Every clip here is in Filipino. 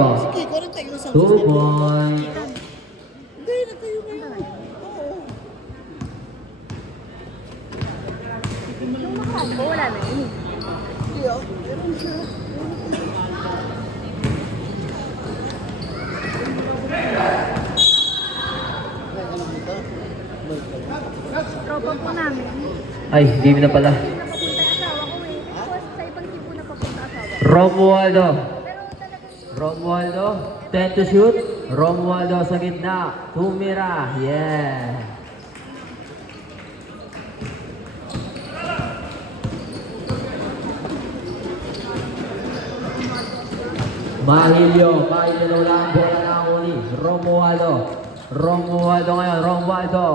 Sige, 41 sa 2 points. Hindi, natayo ngayon. Oo. Nung nakambo, wala na yun. Hindi ah, meron siya. Tropa po namin. Ay, hindi mo na pala. Napapunta asawa ko eh. Tapos sa ibang team po napapunta asawa. Romualdo. Pero talagang Romualdo, 10 to shoot. Romualdo sa gitna. Tumira. Yeah. Mahilyo wala ang bola na uli. Romualdo ngayon. Romualdo.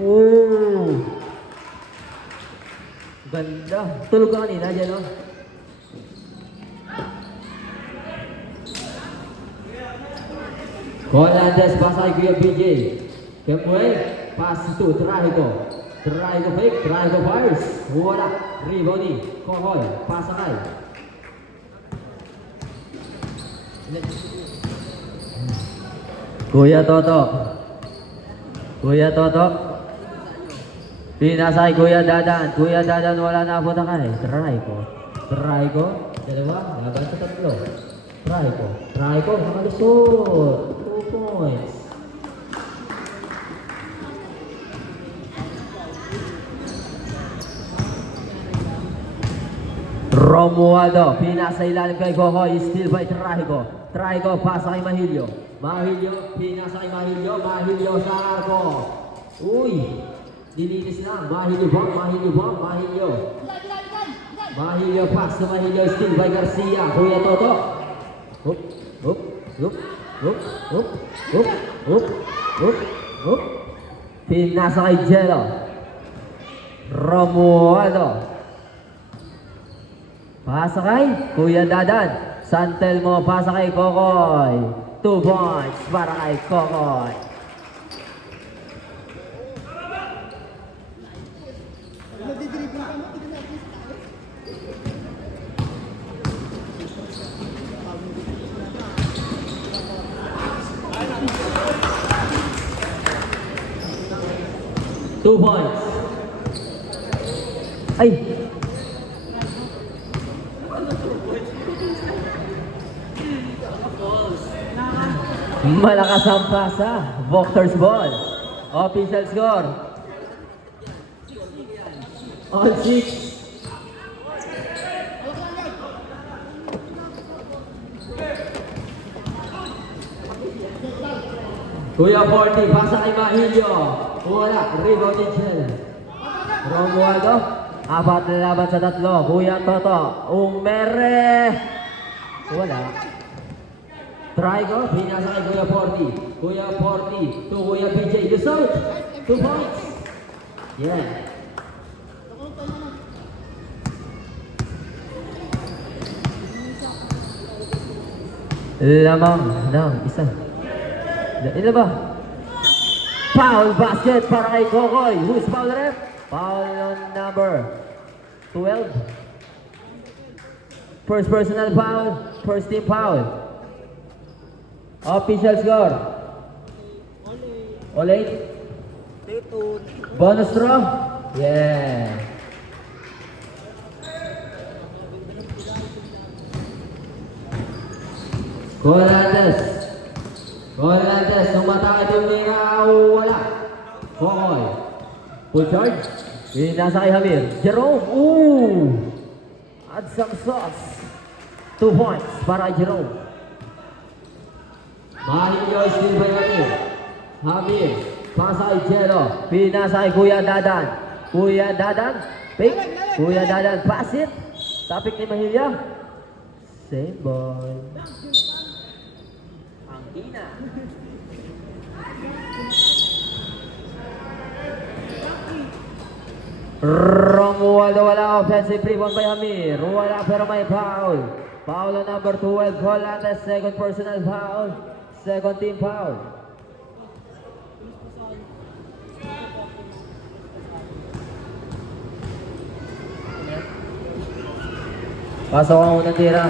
Woo! Ganda. Tulog ka kanina dyan, no? Colantes pasa kay Kuya BJ. Kemuel, pass to Trahico. Trahico fake, Trahico fires. Wala. Rebounding. Kokoy, pasa kay. Kuya Toto. Kuya Toto. Pinasa kay Kuya Dadan. Kuya Dadan wala na po kay. Trahico. Trahico. Dalawa. Laban sa tatlo. Trahico. Trahico. Nakalusot. 2 points. Romualdo, pinasa ilalim kay Kokoy, still by Trahico. Trahico, pasa kay Mahilyo. Mahilyo, pinasa kay Mahilyo. Mahilyo sa arko. Uy, dininis lang. Mahilyo bomb, Mahilyo bomb, Mahilyo. Mahilyo pass to Mahilyo, still by Garcia. Kuya Toto. Up, up, up, up, up, up, up, up, up. Pinasa kay Jello. Romualdo. Pasa kay Kuya Dadan. Santelmo, pasa kay Kokoy. 2 points para kay Kokoy. Nadidribble ka mo, hindi na at least tayo. 2 points. Ay! Malakas ang pasa. Voctor's ball. Official score. On 6. Kuya 40, pasa kay Mahilyo. Wala, rebound ni Chel. Romualdo, 4 na laban sa 3. Kuya Toto, umere. Wala. Try ko, pinasa kay Kuya 40. Kuya 40 to Kuya BJ. The search. 2 points. Yeah. Lamang ng isa. Ito ba? Foul basket para kay Kokoy. Who's foul ref? Foul on number 12. First personal foul. First team foul. Official score. All 8. Bonus draw. Yeah. Colantes, tumatake tumira, wala. Kokoy. Full charge. Nasa kay Hamir. Jerome, add some sauce. 2 points para kay Jerome. Mahilyo, still by Hamir. Hamir, pasa kay Jello. Pinasa kay Kuya Dadan. Kuya Dadan, pick. Kuya Dadan, pass it. Tapik ni Mahilyo. Same ball. Angina. Romualdo, wala offensive rebound by Hamir. Wala pero may foul. Foul on number 12. Colantes, second personal foul. Second team foul. Pasok ang unang tira.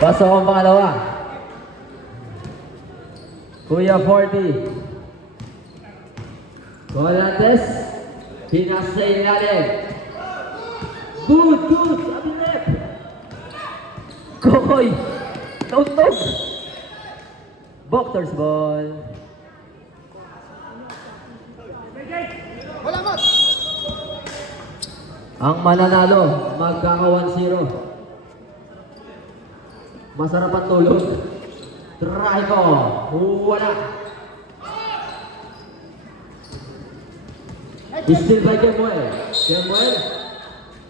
Pasok ang pangalawa. Kuya 40. Volantes. Pinasa sa ilalim. Good. Sabi left. Kokoy. Tauntog. Boxers ball. Wala mo. Ang mananalo, magkaka 1-0. Masarap ang tulog. Try ko. Wala. Still by Kemuel. Kemuel.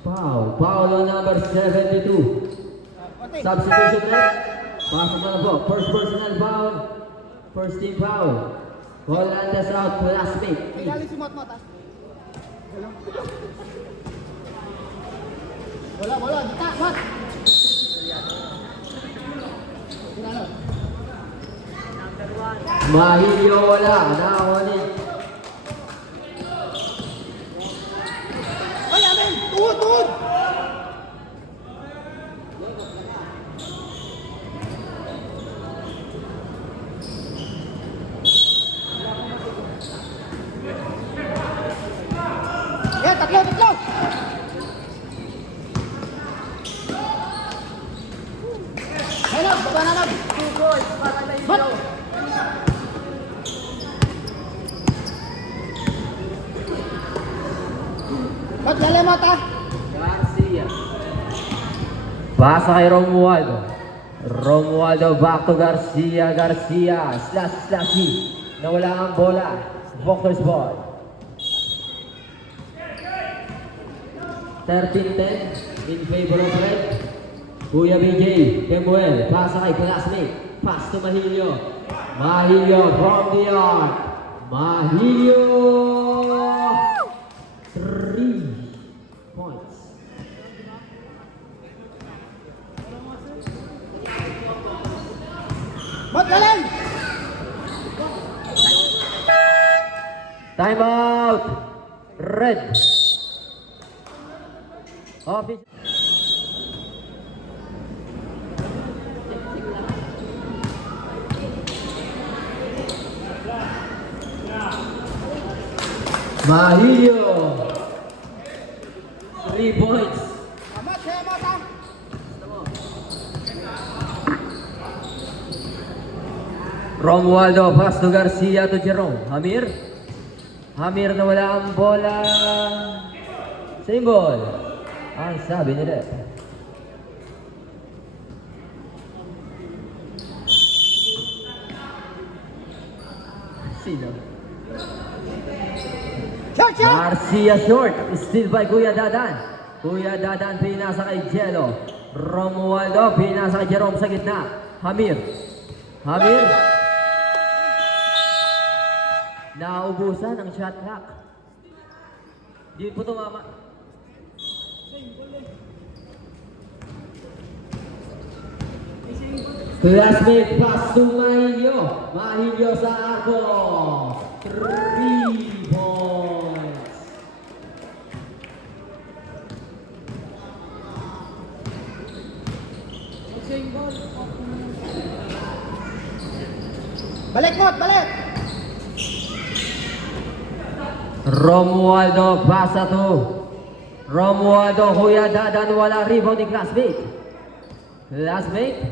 Foul. Foul on number 72. Substitution net. Pasok na po. First personal foul. First team foul. Volantes out. Classmate. Igali si Mot Mot, ah. Wala. Dita, Mot. Mahilyo wala. Nakakunin. Ay, amen. Tuhod. Yan, tatlo. Hello, baba na lang. Mat! Mat, lala mo ta. Garcia. Pasa kay Romualdo. Romualdo back to Garcia. Slash. Nawala ang bola. Boxers ball. 13-10 in favor of red. Kuya BJ, Kemuel, pasa kay classmate. Pass to Mahilyo. Mahilyo from the arc. Mahilyo! 3 points. Mat, galing. Time out! Red. Office. Mahilyo. 3 points. Mat, saya mo ta. Romualdo, pass to Garcia to Jerome. Hamir na wala ang bola. Same ball. Ang sabi ni Rep. Sino? Shot. Garcia short. Still by Kuya Dadan. Kuya Dadan pinasa kay Jello. Romualdo pinasa kay Jerome sa gitna. Hamir. Naubusan ang shot clock. Di po tumama. Classmate pass to Mahilyo. Mahilyo sa arco. 3 points. Balik, Mot, balik. Romualdo pasa to. Romualdo, Kuya Dadan, wala rebound ni classmate. Classmate,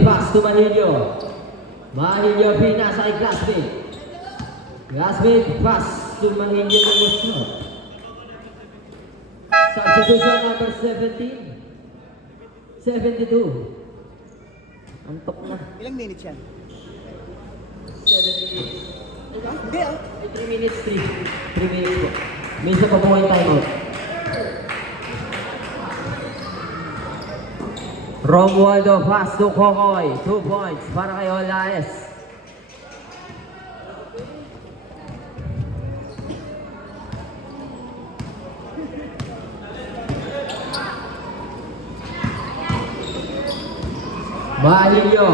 pass to Mahilyo. Mahilyo, pinasa kay classmate. Classmate, pass to Mahilyo ng shot. Substitution number 17. 72. Antok na. Ilang minutes yan? 7 minutes. Hindi, ah. 3 minutes, 3 minutes po. Minsan pa po yung timeout. Romualdo pass to Kokoy. 2 points para kay Olaes. Mahilyo.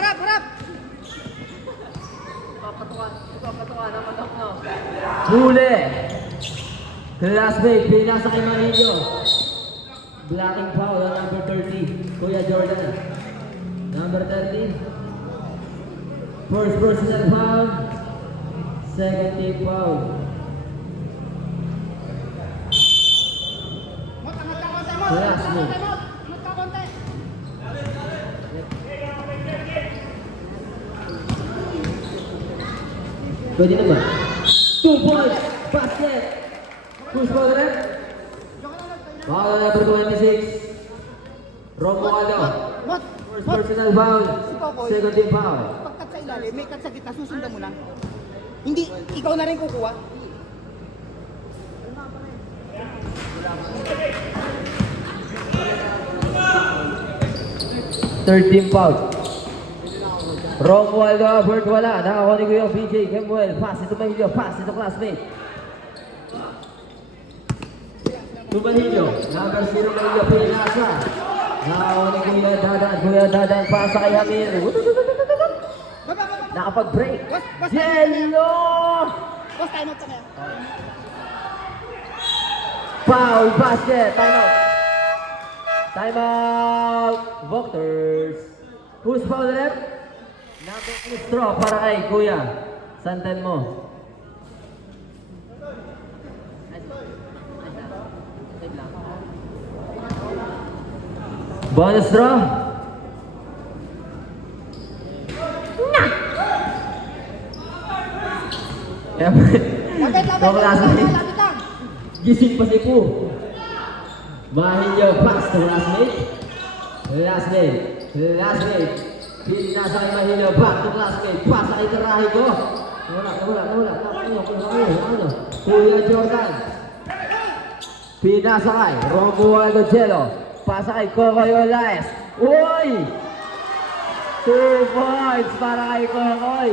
Harap. Huli. Classmate, pinasa kay Manillo. Blocking foul on number 30. Kuya Jordan. Number 30. First personal foul. Second team foul. Mot, angat ka konti, Mot. Yes, Angat Mot. ka konti, Mot. Angat ka konti. Pwede na ba? 2 points! Basket! Push ball rin? Foul on number 26. Romualdo. Mot, First Mot. personal foul. Second team foul. Pagkat sa ilalim, may cut sa gitna, susundan mo lang. Hindi, ikaw na rin kukuha. Third team foul. Romualdo Albert wala. Nakakuha ni Kuya BJ Kemuel. Pass ito Mahilyo. Pass ito classmate. To Mahilyo. Number 0 Mahilyo. Pinasa. Nakakuha ni Kuya Dadan. Kuya Dadan. Pasa kay Hamir. Baba, baba. Nakapag-break. Boss, Yellow! Boss, time out ka na yan. Foul basket. Time out. Time out. Voters. Who's foul rep? Number 2 straw para kay Kuya. Santan mo. Bonus straw. Lapit, lapit, Mga klase. lapit lang. Gising pa si Pu. Mahilyo pass to classmate. Classmate. Classmate. Pinasa kay Mahilyo back to classmate. Pass kay Tarahigo. Nawala. Ano? Kuya Jordan. Pinasa kay Romualdo Jello. Pasa kay Kokoy Olaes. Uy! 2 points para kay Kokoy.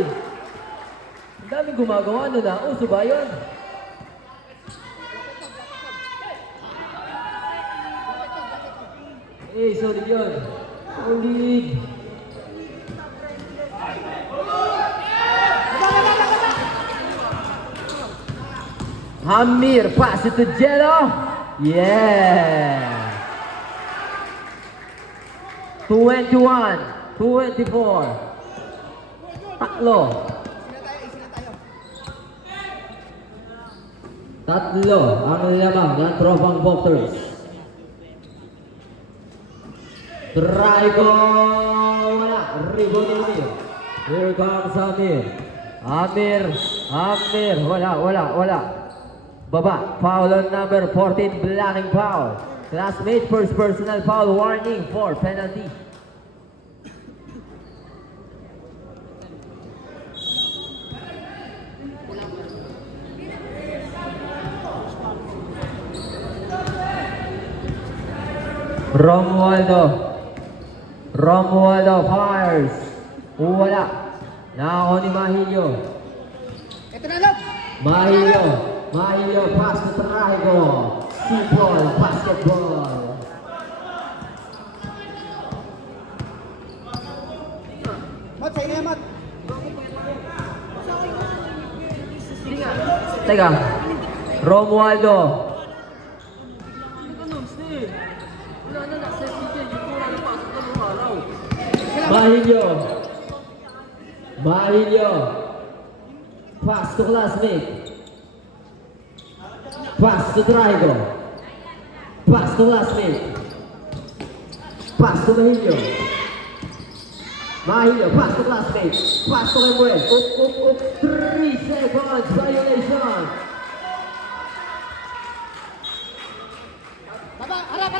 Ang daming gumagawa ano na. Uso ba yun? Eh, solid yun. Solid. Hamir, pass it to Jello. Yeah. 21, 24. Tatlo. Tatlo ang lamang ng tropang boxers. Try ko. Wala. Rebound ni Amir. Here comes Amir. Amir. Wala. Baba. Foul on number 14. Blocking foul. Classmate, first personal foul. Warning for penalty. Romualdo fires. Wala. Nakakuha ni Mahilyo. Ito na lang. Mahilyo pass to Tarahigo. Simple basketball. Mot, sa'yo na yan, Mot. Teka. Romualdo. Mahilyo. Pass to classmate. Pass to Tarahigo. Pass to classmate. Pass to Mahilyo. Pass to classmate. Pass to Kemuel. Up. 3 seconds violation. Baba, harap.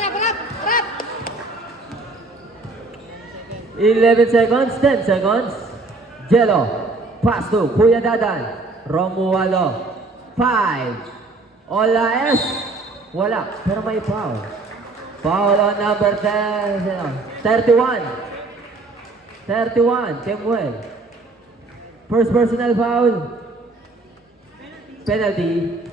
11 seconds, 10 seconds. Jello. Pass to Kuya Dadan. Romualdo. 5. Olaes. Wala, pero may foul. Foul on number 10. 31. Kemuel. First personal foul. Penalty.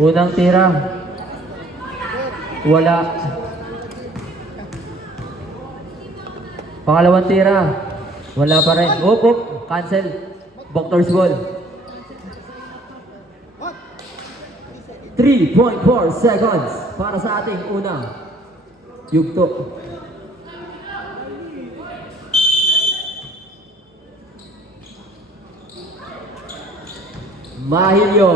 Unang tira. Wala. Pangalawang tira. Wala pa rin. Up, up. Cancel. Boctor's ball. 3.4 seconds para sa ating una. Yugto. Mahilyo.